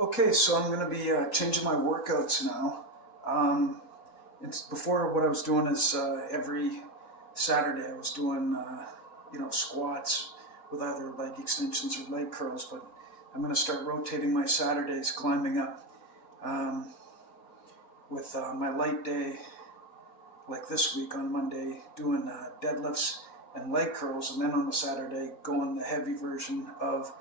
Okay, so I'm going to be changing my workouts now. It's before what I was doing is every Saturday I was doing squats with either leg extensions or leg curls, but I'm going to start rotating my Saturdays, climbing up with my light day, like this week on Monday, doing deadlifts and leg curls, and then on the Saturday going the heavy version of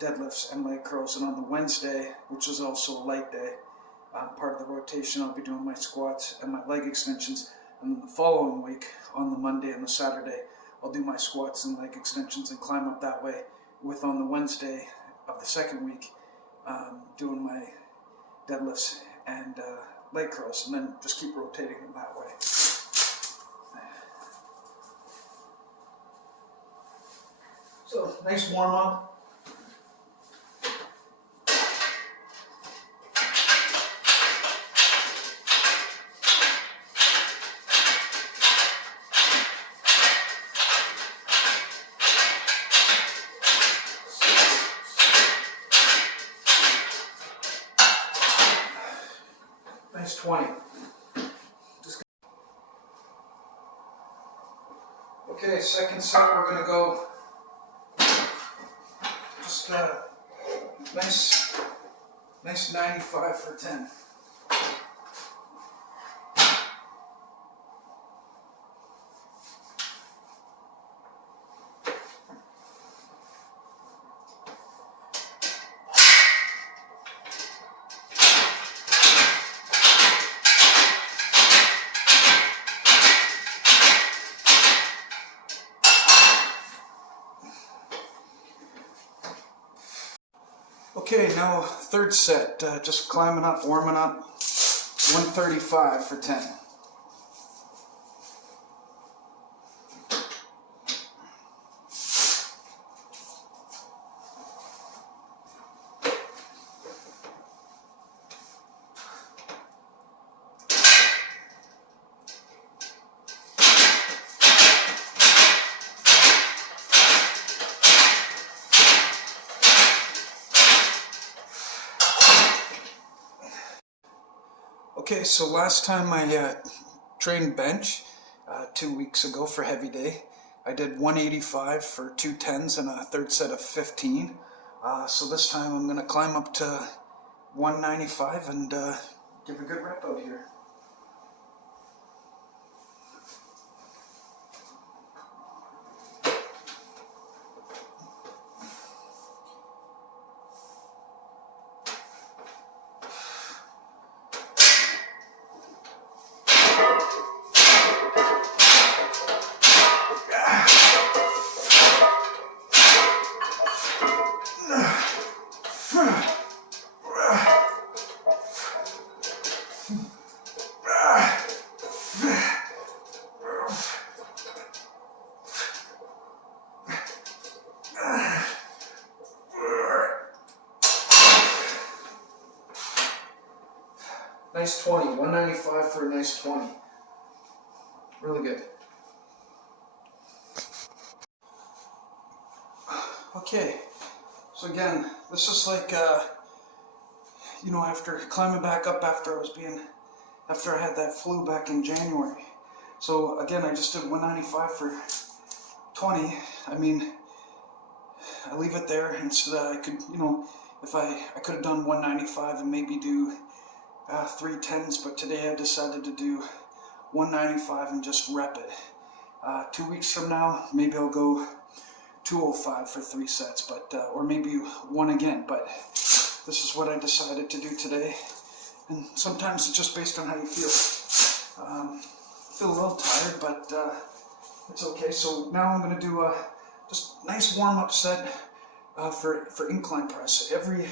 deadlifts and leg curls, and on the Wednesday, which is also a light day, part of the rotation, I'll be doing my squats and my leg extensions, and then the following week, on the Monday and the Saturday, I'll do my squats and leg extensions and climb up that way, with on the Wednesday of the second week, doing my deadlifts and leg curls, and then just keep rotating them that way. So, nice warm up. Nice 20. Okay, second set, we're going to go just nice 95 for 10. Okay, now third set, just climbing up, warming up, 135 for 10. Okay, so last time I trained bench 2 weeks ago for heavy day, I did 185 for 2 10s and a third set of 15. So this time I'm going to climb up to 195 and give a good rep out here. Nice 20, 195 for a nice 20. Really good. Okay, so again, this is like, after climbing back up after I had that flu back in January. So again, I just did 195 for 20. I mean, I leave it there, and so that I could, if I could have done 195 and maybe do 3 10s, but today I decided to do 195 and just rep it. 2 weeks from now, maybe I'll go 205 for 3 sets, but or maybe one again, but this is what I decided to do today. And sometimes it's just based on how you feel. Feel a little tired, but it's okay. So now I'm going to do a just nice warm-up set for incline press. Every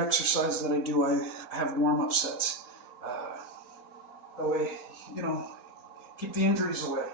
exercise that I do, I have warm-up sets. That way, keep the injuries away.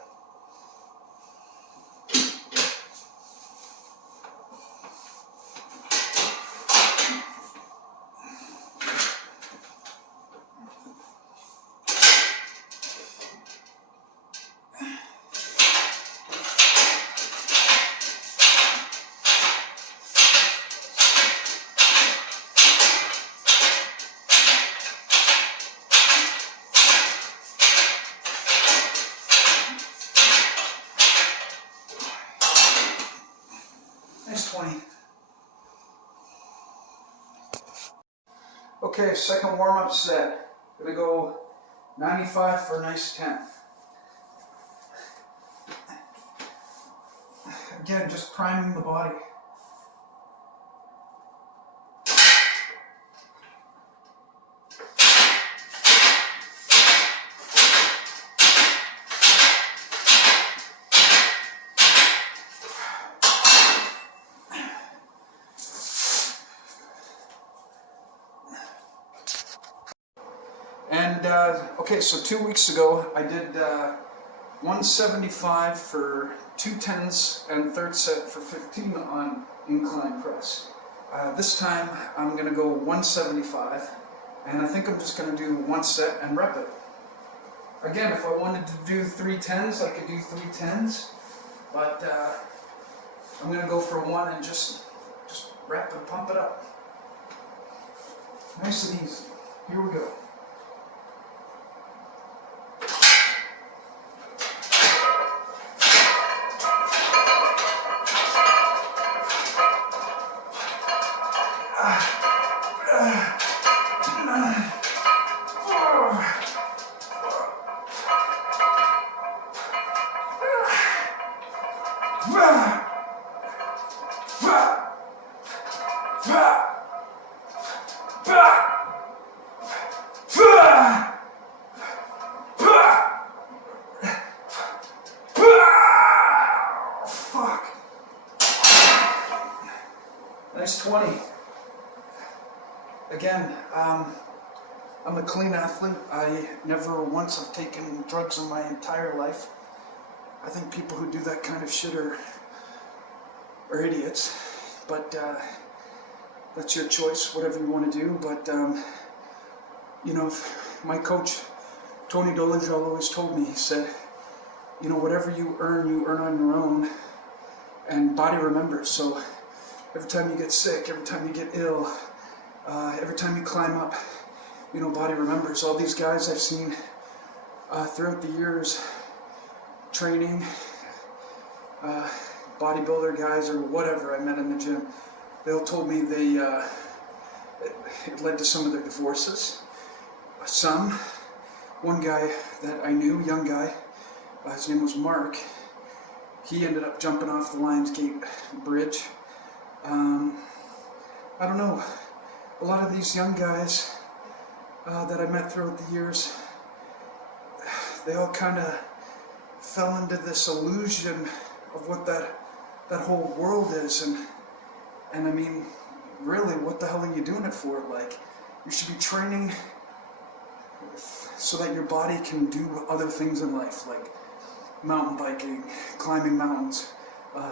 20. Okay, second warm-up set. Gonna go 95 for a nice 10. Again, just priming the body. And okay, so 2 weeks ago I did 175 for 2 10s and third set for 15 on incline press. This time I'm going to go 175, and I think I'm just going to do 1 set and rep it. Again, if I wanted to do 3 10s, I could do 3 10s, but I'm going to go for 1 and just rep and pump it up. Nice and easy. Here we go. Nice 20. Again, I'm a clean athlete. I never once have taken drugs in my entire life. I think people who do that kind of shit are idiots. But that's your choice, whatever you want to do. But you know, my coach Tony Dolezal always told me. He said, you know, whatever you earn on your own, and body remembers. So every time you get sick, every time you get ill, every time you climb up, you know, body remembers. All these guys I've seen throughout the years, training, bodybuilder guys or whatever I met in the gym, they all told me it led to some of their divorces. One guy that I knew, young guy, his name was Mark, he ended up jumping off the Lionsgate Bridge. I don't know, a lot of these young guys that I met throughout the years, they all kind of fell into this illusion of what that whole world is, and I mean, really, what the hell are you doing it for? Like, you should be training so that your body can do other things in life, like mountain biking, climbing mountains,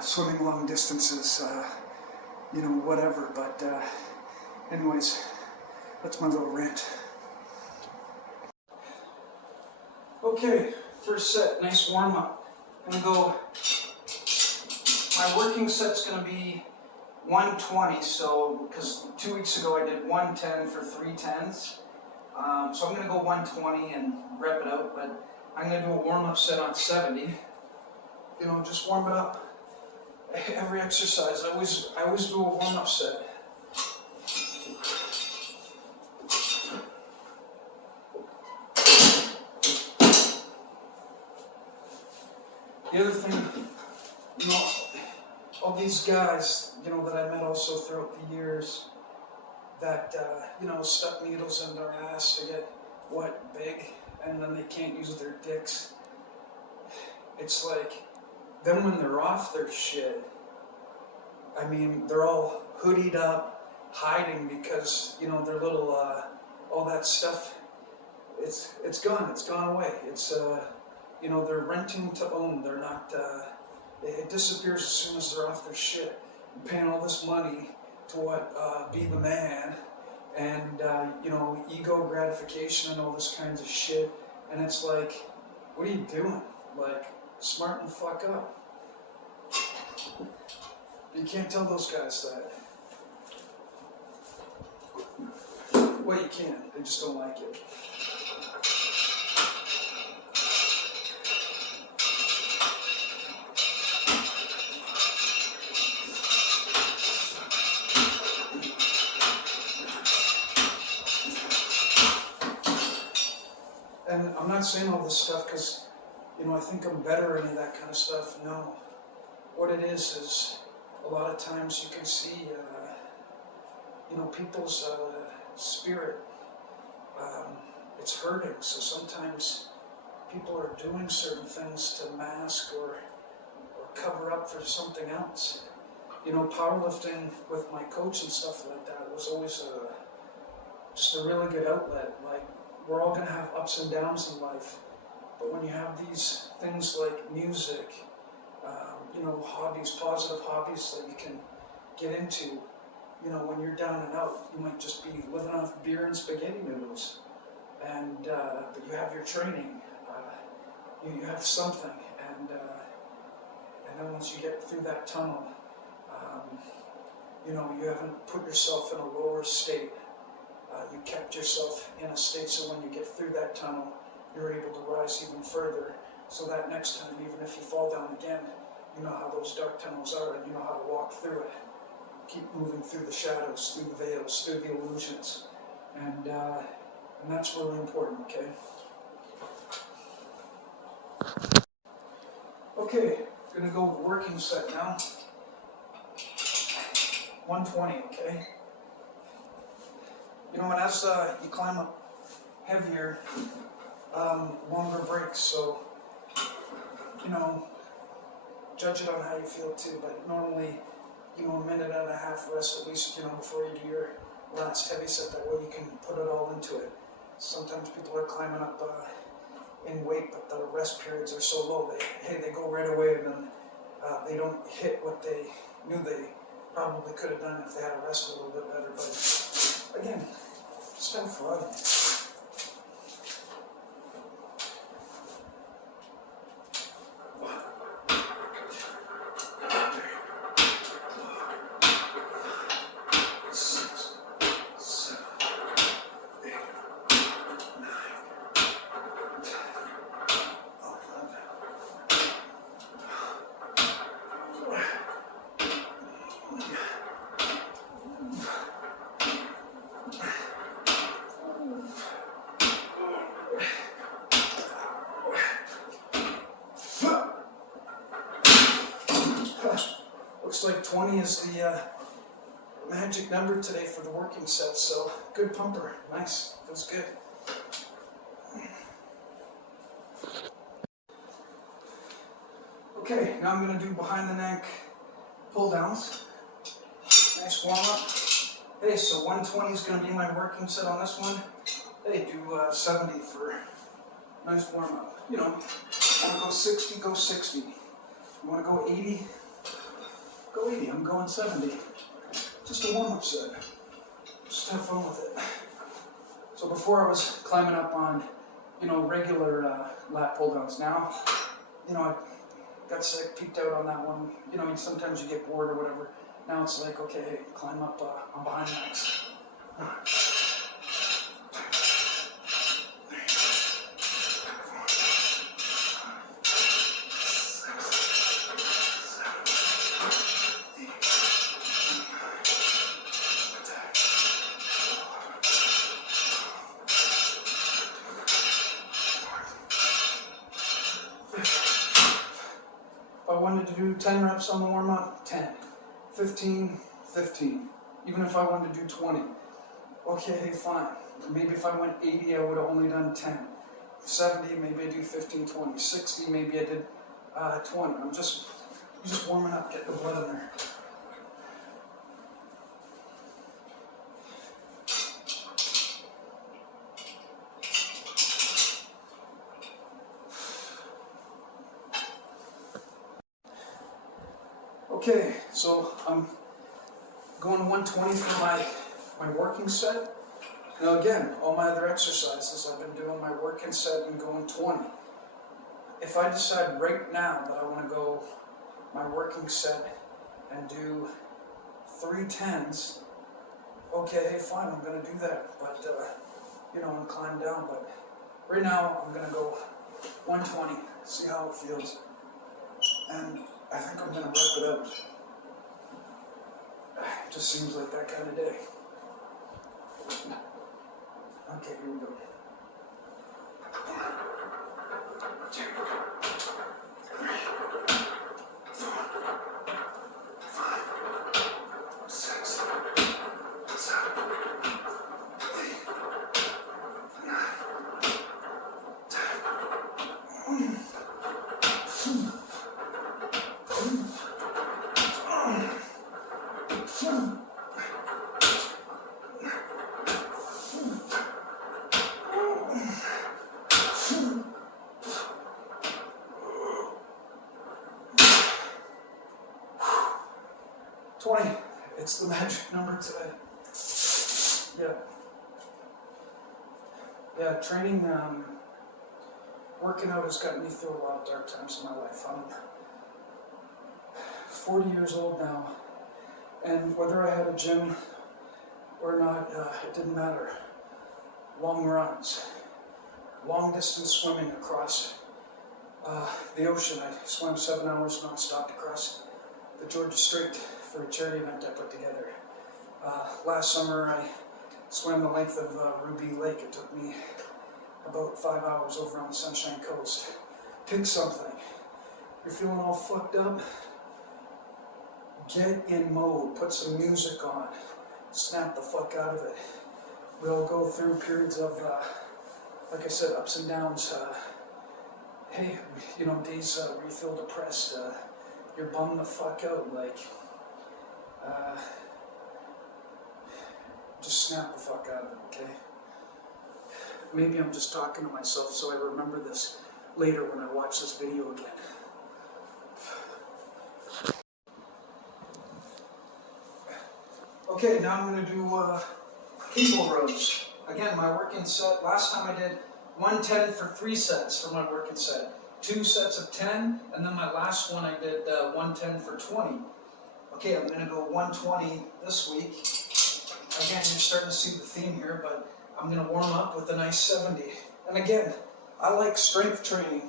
swimming long distances, you know, whatever. But anyways, that's my little rant. Okay, first set, nice warm up. I'm gonna go, my working set's gonna be 120, so, because 2 weeks ago I did 110 for 3 10s. So I'm gonna go 120 and rep it out, but I'm gonna do a warm up set on 70. You know, just warm it up. Every exercise, I always do a warm up set. The other thing, you know, all these guys, you know, that I met also throughout the years that, you know, stuck needles in their ass to get, big, and then they can't use their dicks. It's like, then when they're off their shit, I mean, they're all hoodied up, hiding because, you know, their little, all that stuff, it's gone away. It's, you know, they're renting to own. They're not, it disappears as soon as they're off their shit. You're paying all this money to be the man, and, you know, ego gratification and all this kinds of shit. And it's like, what are you doing? Like, smarten the fuck up. You can't tell those guys that. Well, you can. They just don't like it. not saying all this stuff because, I think I'm better or any of that kind of stuff. No. What it is a lot of times you can see, people's spirit, it's hurting. So sometimes people are doing certain things to mask or cover up for something else. Powerlifting with my coach and stuff like that was always just a really good outlet. Like, we're all going to have ups and downs in life, but when you have these things like music, hobbies, positive hobbies that you can get into, when you're down and out, you might just be living off beer and spaghetti noodles, and but you have your training, you have something, and then once you get through that tunnel, you haven't put yourself in a lower state. You kept yourself in a state so when you get through that tunnel, you're able to rise even further. So that next time, even if you fall down again, you know how those dark tunnels are and you know how to walk through it. Keep moving through the shadows, through the veils, through the illusions. And that's really important, okay? Okay, gonna go with working set now. 120, okay? And as you climb up heavier, longer breaks, so, judge it on how you feel too, but normally, a minute and a half rest at least, before you do your last heavy set, that way you can put it all into it. Sometimes people are climbing up in weight, but the rest periods are so low, they go right away and then they don't hit what they knew they probably could have done if they had rested a little bit better, but again, just have fun. Looks like 20 is the magic number today for the working set, so good pumper, nice, feels good. Okay, now I'm going to do behind the neck pull downs. Nice warm up. Hey, so 120 is going to be my working set on this one. Hey, do 70 for nice warm up. You want to go 60, go 60. You want to go 80? Go 80, I'm going 70. Just a warm-up set. Just have fun with it. So before I was climbing up on, regular lat pull-downs. Now, I got sick, peaked out on that one. Sometimes you get bored or whatever. Now it's like, okay, hey, climb up on behind necks. If I wanted to do 10 reps on the warm-up, 10. 15, 15. Even if I wanted to do 20. Okay, hey, fine. Maybe if I went 80, I would have only done 10. 70, maybe I do 15, 20. 60, maybe I did 20. You're just warming up, get the blood in there. Okay, so I'm going 120 for my working set. Now again, all my other exercises, I've been doing my working set and going 20. If I decide right now that I want to go my working set and do 3 10s, okay, hey, fine, I'm going to do that. But, and climb down. But right now, I'm going to go 120, see how it feels. And I think I'm going to wrap it up. It just seems like that kind of day. Okay, here we go. What's the magic number today? Yeah. Yeah, training, working out has gotten me through a lot of dark times in my life. I'm 40 years old now, and whether I had a gym or not, it didn't matter. Long runs, long distance swimming across the ocean. I swam 7 hours non-stop across the Georgia Strait for a charity event I put together. Last summer I swam the length of Ruby Lake. It took me about 5 hours over on the Sunshine Coast. Pick something. You're feeling all fucked up? Get in mode. Put some music on. Snap the fuck out of it. We all go through periods of, like I said, ups and downs. Hey, you know, days where you feel depressed. You're bummed the fuck out. Like, just snap the fuck out of it, okay? Maybe I'm just talking to myself so I remember this later when I watch this video again. Okay, now I'm going to do cable rows. Again, my working set, last time I did 110 for 3 sets for my working set. 2 sets of 10, and then my last one I did 110 for 20. Okay, I'm going to go 120 this week. Again, you're starting to see the theme here, but I'm going to warm up with a nice 70. And again, I like strength training.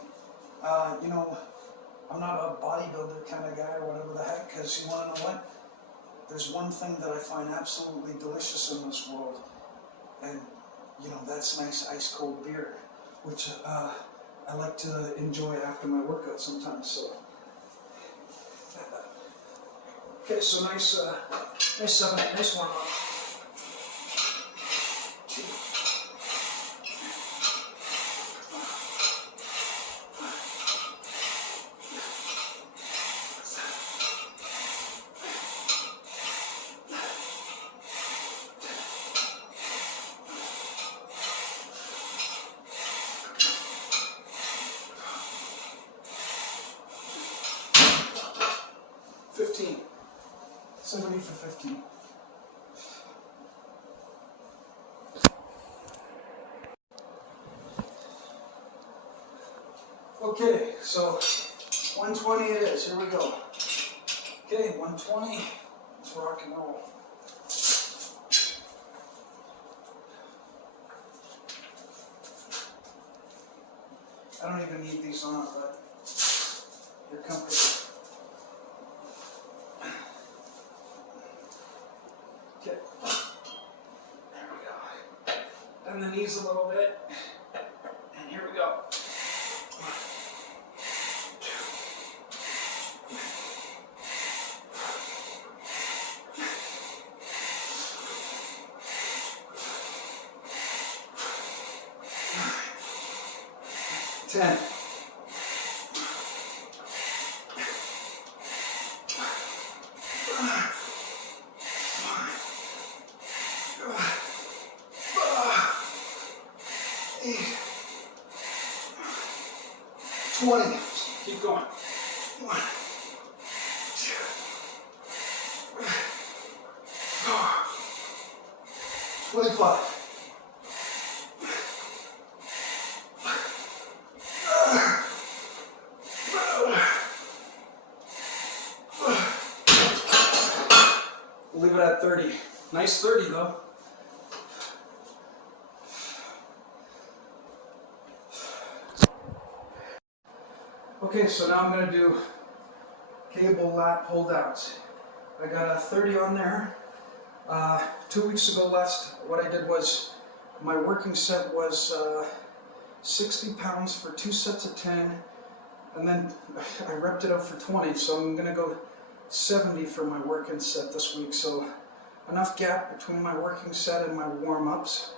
You know, I'm not a bodybuilder kind of guy or whatever the heck, because you want to know what? There's one thing that I find absolutely delicious in this world, and you know, that's nice ice cold beer, which I like to enjoy after my workout sometimes. So, okay, so nice 7, nice warm up. 15. 70 for 15. Okay, so 120 it is. Here we go. Okay, 120. Let's rock and roll. I don't even need these on, but they're comfortable. Okay, there we go. Bend the knees a little bit, and here we go. 10. 20. Keep going. 1, 2, 4, 25. We'll leave it at 30. Nice 30 though. Okay, so now I'm going to do cable lat pull downs. I got a 30 on there. 2 weeks ago what I did was, my working set was 60 pounds for 2 sets of 10, and then I repped it up for 20, so I'm going to go 70 for my working set this week. So enough gap between my working set and my warm-ups.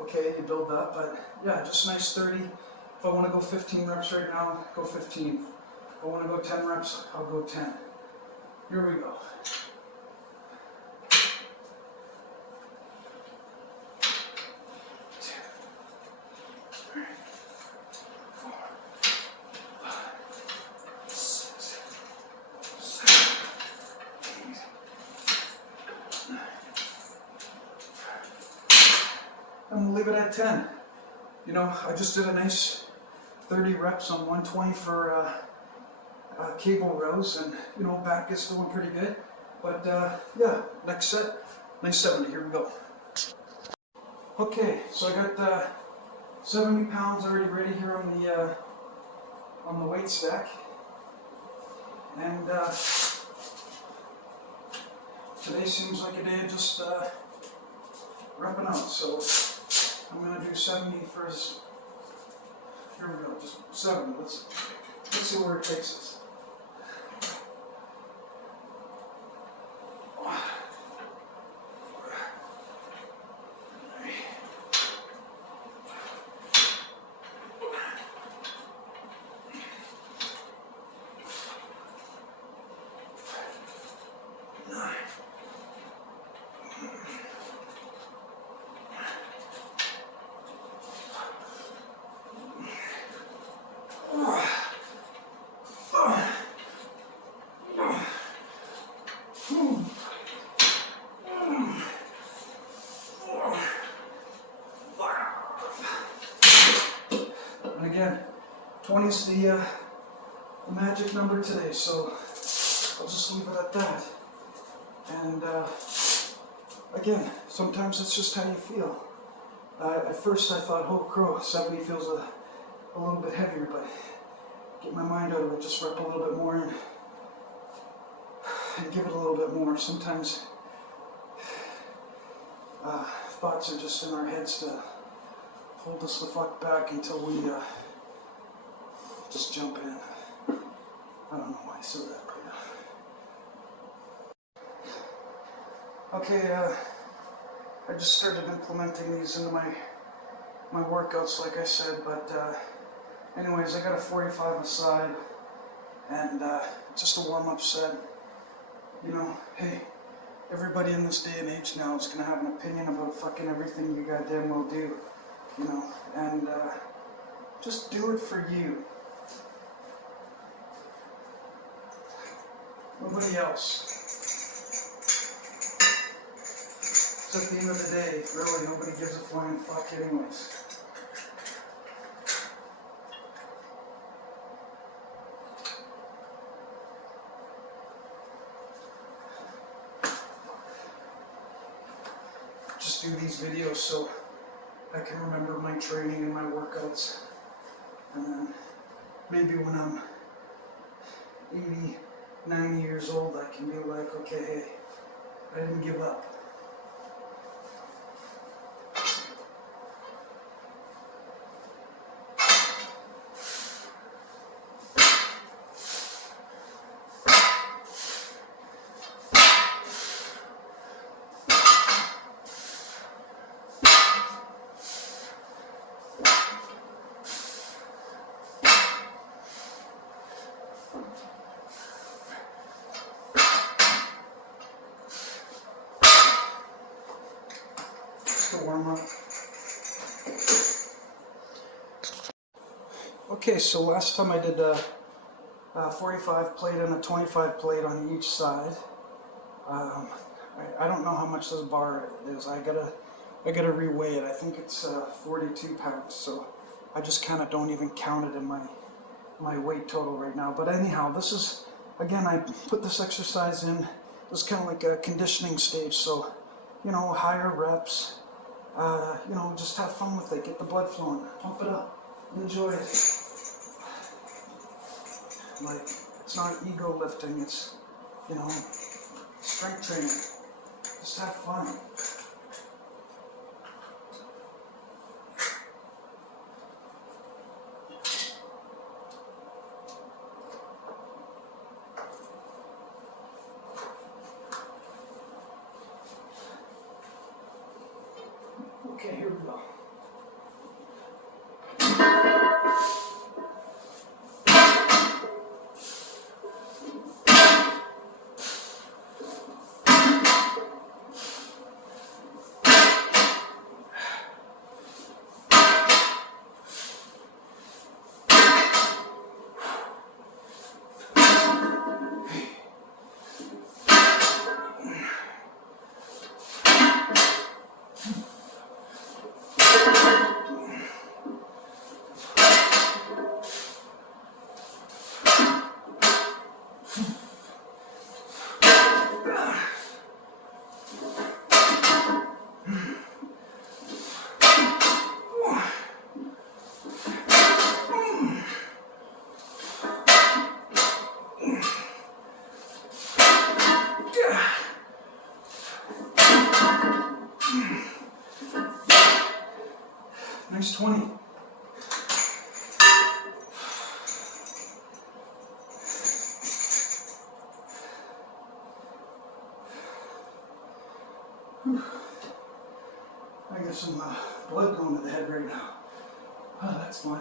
Okay, you build up, but yeah, just nice 30. If I want to go 15 reps right now, go 15. If I want to go 10 reps, I'll go 10. Here we go. and we'll leave it at 10. You know, I just did a nice 30 reps on 120 for cable rows, and you know, back is feeling pretty good. But yeah, next set, nice 70. Here we go. Okay, so I got 70 pounds already ready here on the weight stack, and today seems like a day of just repping out. So I'm gonna do 70 first. Here we go, just 70. Let's see where it takes us. And again, 20 is the magic number today, so I'll just leave it at that. And again, sometimes it's just how you feel. At first I thought, oh crow, 70 feels a little bit heavier, but get my mind out of it, just rep a little bit more and give it a little bit more. Sometimes thoughts are just in our heads to hold us the fuck back until we just jump in. I don't know why I said that, but okay, I just started implementing these into my workouts, like I said, but anyways, I got a 45 aside, and just a warm-up set. You know, hey, everybody in this day and age now is going to have an opinion about fucking everything you goddamn well do, you know, and just do it for you. Nobody else. So at the end of the day, really, nobody gives a flying fuck anyways. Just do these videos so I can remember my training and my workouts. And then maybe when I'm 80, 90 years old, I can be like, okay, hey, I didn't give up. Warm up. Okay, so last time I did a 45 plate and a 25 plate on each side. I don't know how much this bar is. I gotta reweigh it. I think it's 42 pounds. So I just kind of don't even count it in my weight total right now. But anyhow, this is, again, I put this exercise in. This is kind of like a conditioning stage. So, you know, higher reps. You know, just have fun with it. Get the blood flowing. Pump it up. Enjoy it. Like, it's not ego lifting. It's, you know, strength training. Just have fun. Okay, here we go. Nice 20. Whew. I got some blood going to the head right now. Oh, that's fun.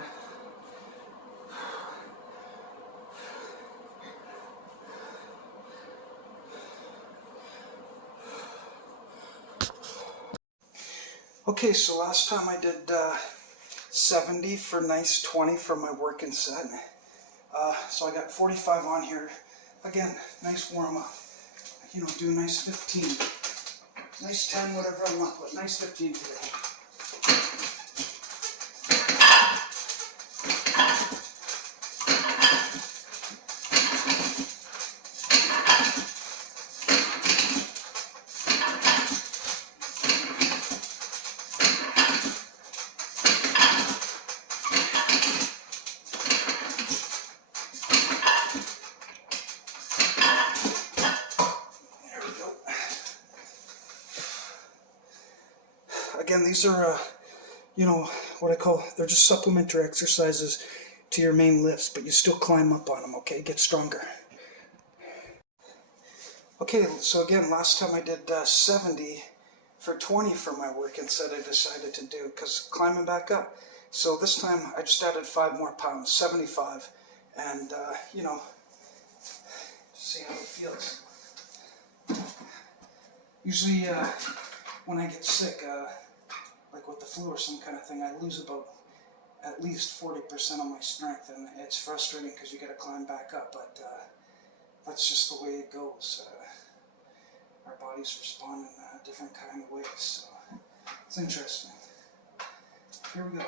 Okay, so last time I did 70 for nice 20 for my working set. So I got 45 on here. Again, nice warm up. You know, do a nice 15. Nice 10, whatever I want, but nice 15 today. Again, these are, you know, what I call, they're just supplementary exercises to your main lifts, but you still climb up on them, okay? Get stronger. Okay, so again, last time I did 70 for 20 for my working set I decided to do, because climbing back up. So this time I just added 5 more pounds, 75, and, you know, see how it feels. Usually, when I get sick, like with the flu or some kind of thing, I lose about at least 40% of my strength, and it's frustrating because you got to climb back up, but that's just the way it goes. Our bodies respond in different kind of ways, so it's interesting. Here we go.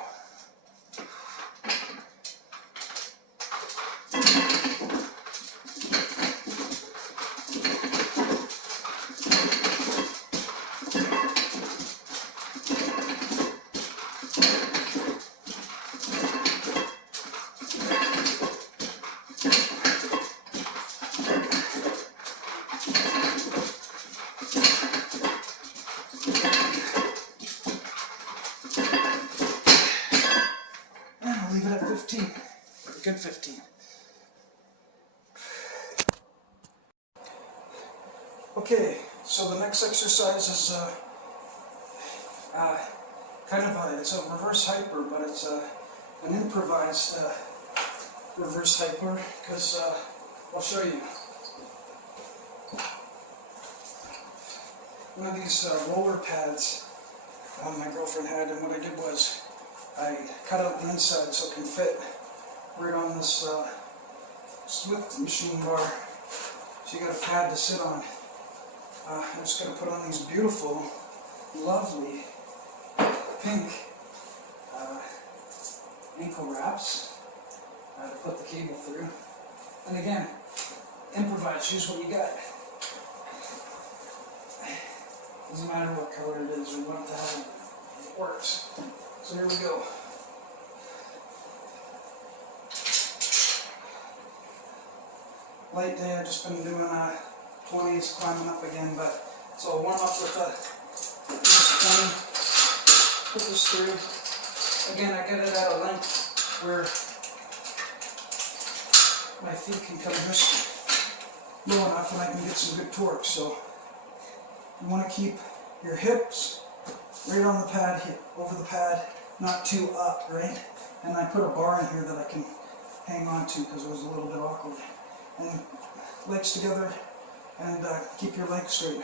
Leave it at 15. A good 15. Okay, so the next exercise is kind of it's a reverse hyper, but it's an improvised reverse hyper, because I'll show you. One of these roller pads my girlfriend had, and what I did was I cut out the inside so it can fit right on this Swift machine bar. So you got a pad to sit on. I'm just going to put on these beautiful, lovely, pink ankle wraps to put the cable through. And again, improvise, use what you got. Doesn't matter what color it is, we want it to have it works. So here we go. Light day, I've just been doing 20s, climbing up again, but so I'll warm up with this 20, put this through. Again, I get it at a length where my feet can come just low enough and I can get some good torque. So you want to keep your hips right on the pad, over the pad, not too up, right? And I put a bar in here that I can hang on to because it was a little bit awkward. And legs together, and keep your legs straight.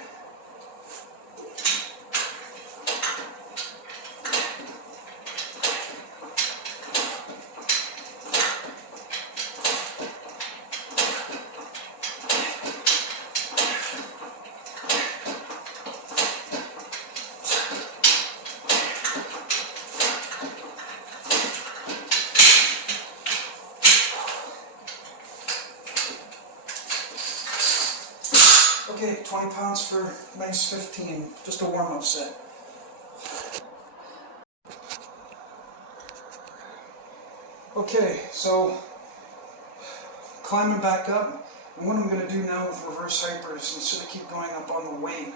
Okay, 20 pounds for nice 15, just a warm-up set. Okay, so climbing back up, and what I'm going to do now with reverse hyper is instead of keep going up on the weight,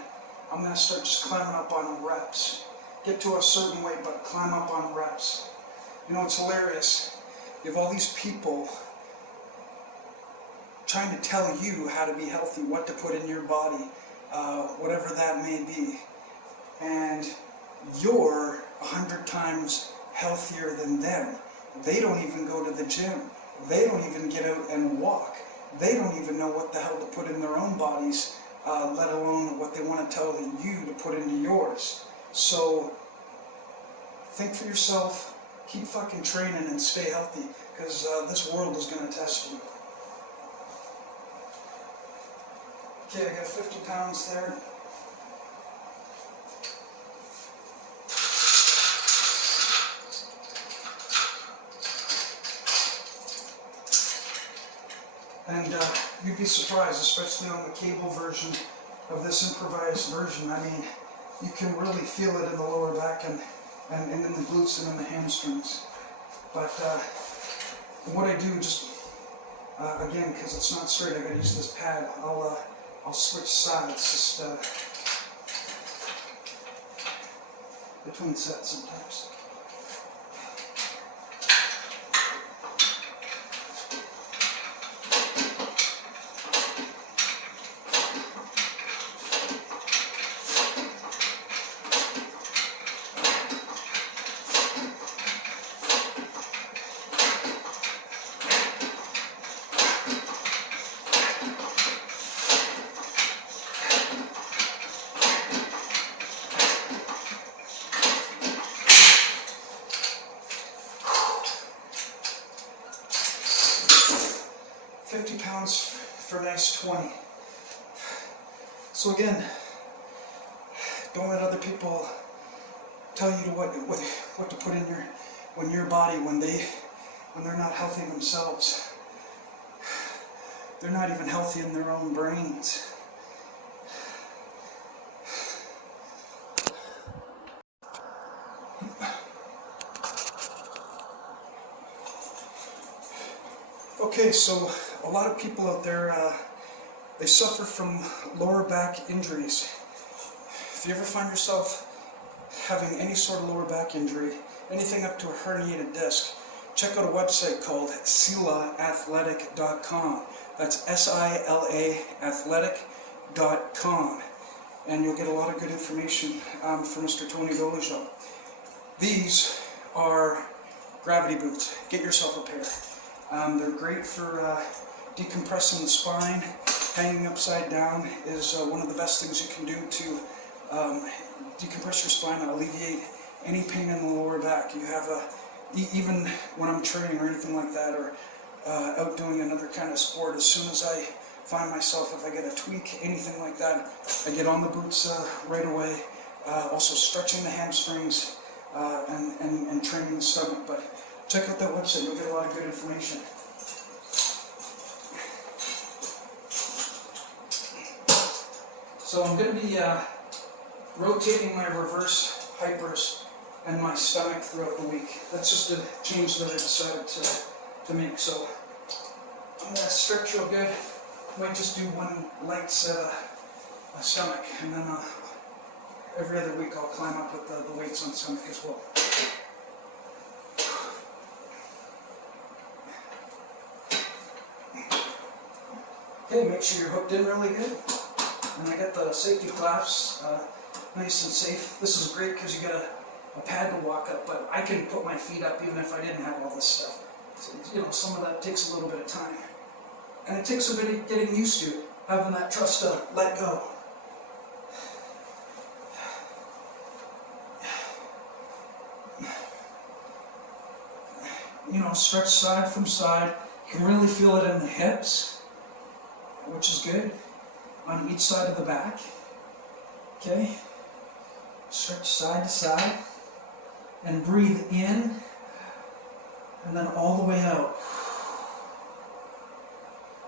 I'm going to start just climbing up on reps. get to a certain weight, but climb up on reps. You know, it's hilarious. You have all these people trying to tell you how to be healthy, what to put in your body, whatever that may be. And you're 100 times healthier than them. They don't even go to the gym. They don't even get out and walk. They don't even know what the hell to put in their own bodies, let alone what they want to tell you to put into yours. So think for yourself, keep fucking training and stay healthy, because this world is going to test you. Okay, I got 50 pounds there. And you'd be surprised, especially on the cable version of this improvised version. I mean, you can really feel it in the lower back and in the glutes and in the hamstrings. But what I do, just again, because it's not straight, I gotta use this pad. I'll switch sides just between sets sometimes. For a nice 20. So again, don't let other people tell you what to put in your body when they're not healthy themselves. They're not even healthy in their own brains. Okay, so a lot of people out there, they suffer from lower back injuries. If you ever find yourself having any sort of lower back injury, anything up to a herniated disc, check out a website called silaathletic.com. That's S-I-L-A athletic.com. And you'll get a lot of good information from Mr. Tony Dolezal. These are gravity boots. Get yourself a pair. They're great for decompressing the spine. Hanging upside down is one of the best things you can do to decompress your spine and alleviate any pain in the lower back. You have even when I'm training or anything like that, or out doing another kind of sport, as soon as I find myself, if I get a tweak, anything like that, I get on the boots right away. Also stretching the hamstrings and training the stomach. But check out that website, you'll get a lot of good information. So I'm going to be rotating my reverse hypers and my stomach throughout the week. That's just a change that I decided to make. So I'm going to stretch real good. Might just do one light set of stomach, and then every other week I'll climb up with the weights on stomach as well. Okay, make sure you're hooked in really good. And I got the safety clasps nice and safe. This is great because you got a pad to walk up, but I can put my feet up even if I didn't have all this stuff. So, you know, some of that takes a little bit of time. And it takes a bit of getting used to, having that trust to let go. You know, stretch side from side. You can really feel it in the hips, which is good. On each side of the back. Okay? Stretch side to side. And breathe in. And then all the way out.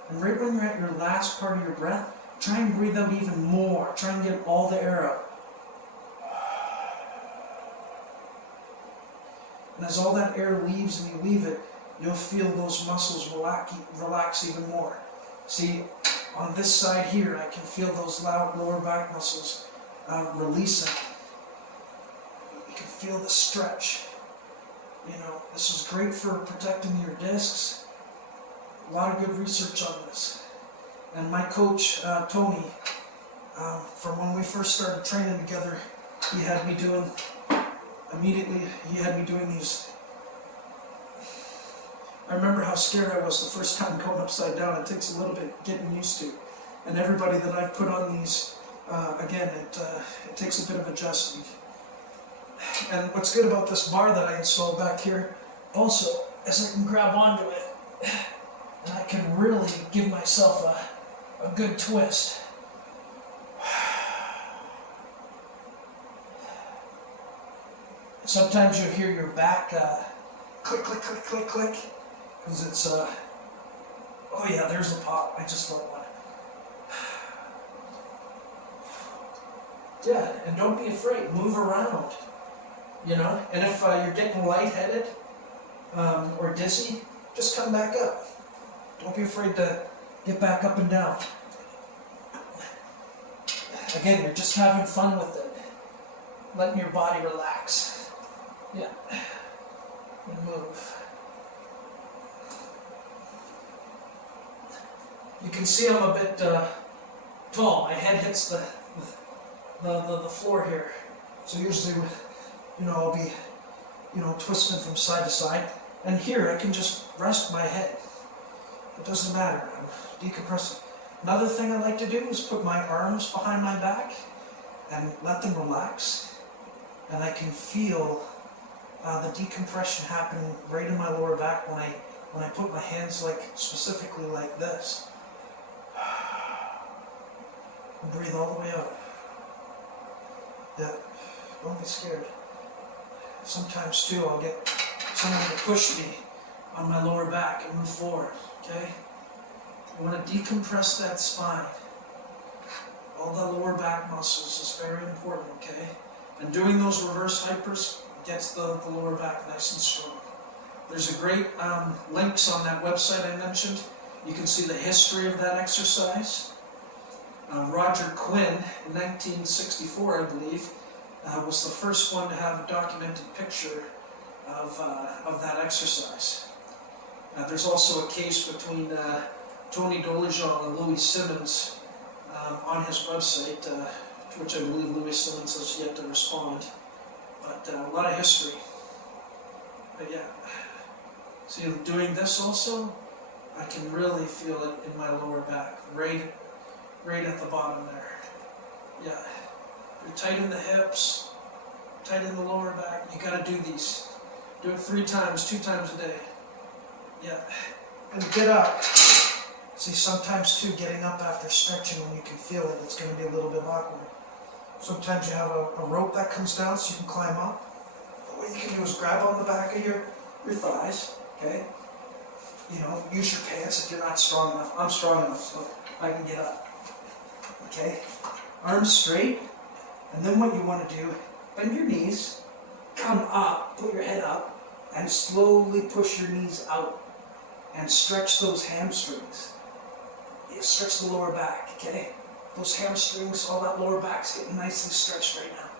And right when you're at your last part of your breath, try and breathe out even more. Try and get all the air out. And as all that air leaves and you leave it, you'll feel those muscles relax even more. See, on this side here, I can feel those lower back muscles releasing. feel the stretch. You know, this is great for protecting your discs. A lot of good research on this. And my coach, Tony, from when we first started training together, he had me doing these. I remember how scared I was the first time going upside down. It takes a little bit getting used to. And everybody that I've put on these, again, it takes a bit of adjusting. And what's good about this bar that I installed back here also is I can grab onto it and I can really give myself a good twist. Sometimes you'll hear your back click, click, click, click, click, because it's, oh yeah, there's a pop. I just felt one. Yeah, and don't be afraid. Move around, you know. And if you're getting lightheaded or dizzy, just come back up. Don't be afraid to get back up and down. Again, you're just having fun with it. Letting your body relax. Yeah. And move. You can see I'm a bit tall. My head hits the floor here. So usually, you know, I'll be, you know, twisting from side to side. And here I can just rest my head. It doesn't matter. I'm decompressing. Another thing I like to do is put my arms behind my back and let them relax. And I can feel the decompression happening right in my lower back when I put my hands specifically like this. And breathe all the way out. Yeah, don't be scared. Sometimes too I'll get someone to push me on my lower back and move forward, okay? You want to decompress that spine. All the lower back muscles is very important, okay? And doing those reverse hypers gets the lower back nice and strong. There's a great links on that website I mentioned. You can see the history of that exercise. Roger Quinn, in 1964, I believe, was the first one to have a documented picture of that exercise. There's also a case between Tony Dolijon and Louis Simmons on his website, which I believe Louis Simmons has yet to respond. But a lot of history. But yeah, see, doing this also, I can really feel it in my lower back, right at the bottom there. Yeah, you're tight in the hips, tight in the lower back. You got to do these. Do it 3 times, 2 times a day. Yeah, and get up. See, sometimes too, getting up after stretching when you can feel it, it's going to be a little bit awkward. Sometimes you have a rope that comes down so you can climb up. But what you can do is grab on the back of your thighs, okay? You know, use your pants if you're not strong enough. I'm strong enough, so I can get up. Okay? Arms straight. And then what you want to do, bend your knees, come up, put your head up, and slowly push your knees out. And stretch those hamstrings. You stretch the lower back, okay? Those hamstrings, all that lower back's getting nicely stretched right now.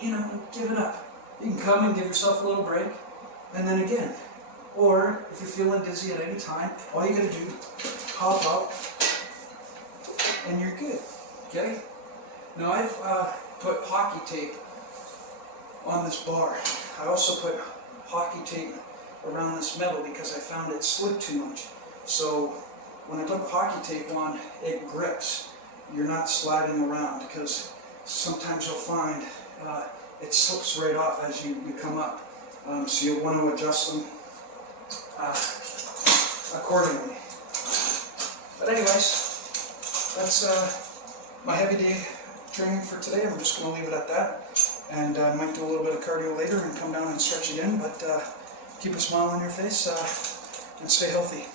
You know, give it up. You can come and give yourself a little break, and then again. Or, if you're feeling dizzy at any time, all you gotta do, hop up, and you're good, okay? Now I've put hockey tape on this bar. I also put hockey tape around this metal because I found it slid too much. So, when I put hockey tape on, it grips. You're not sliding around, because sometimes you'll find it slips right off as you come up. So you'll want to adjust them accordingly. But anyways, that's my heavy day training for today. I'm just going to leave it at that. And I might do a little bit of cardio later and come down and stretch again. But keep a smile on your face and stay healthy.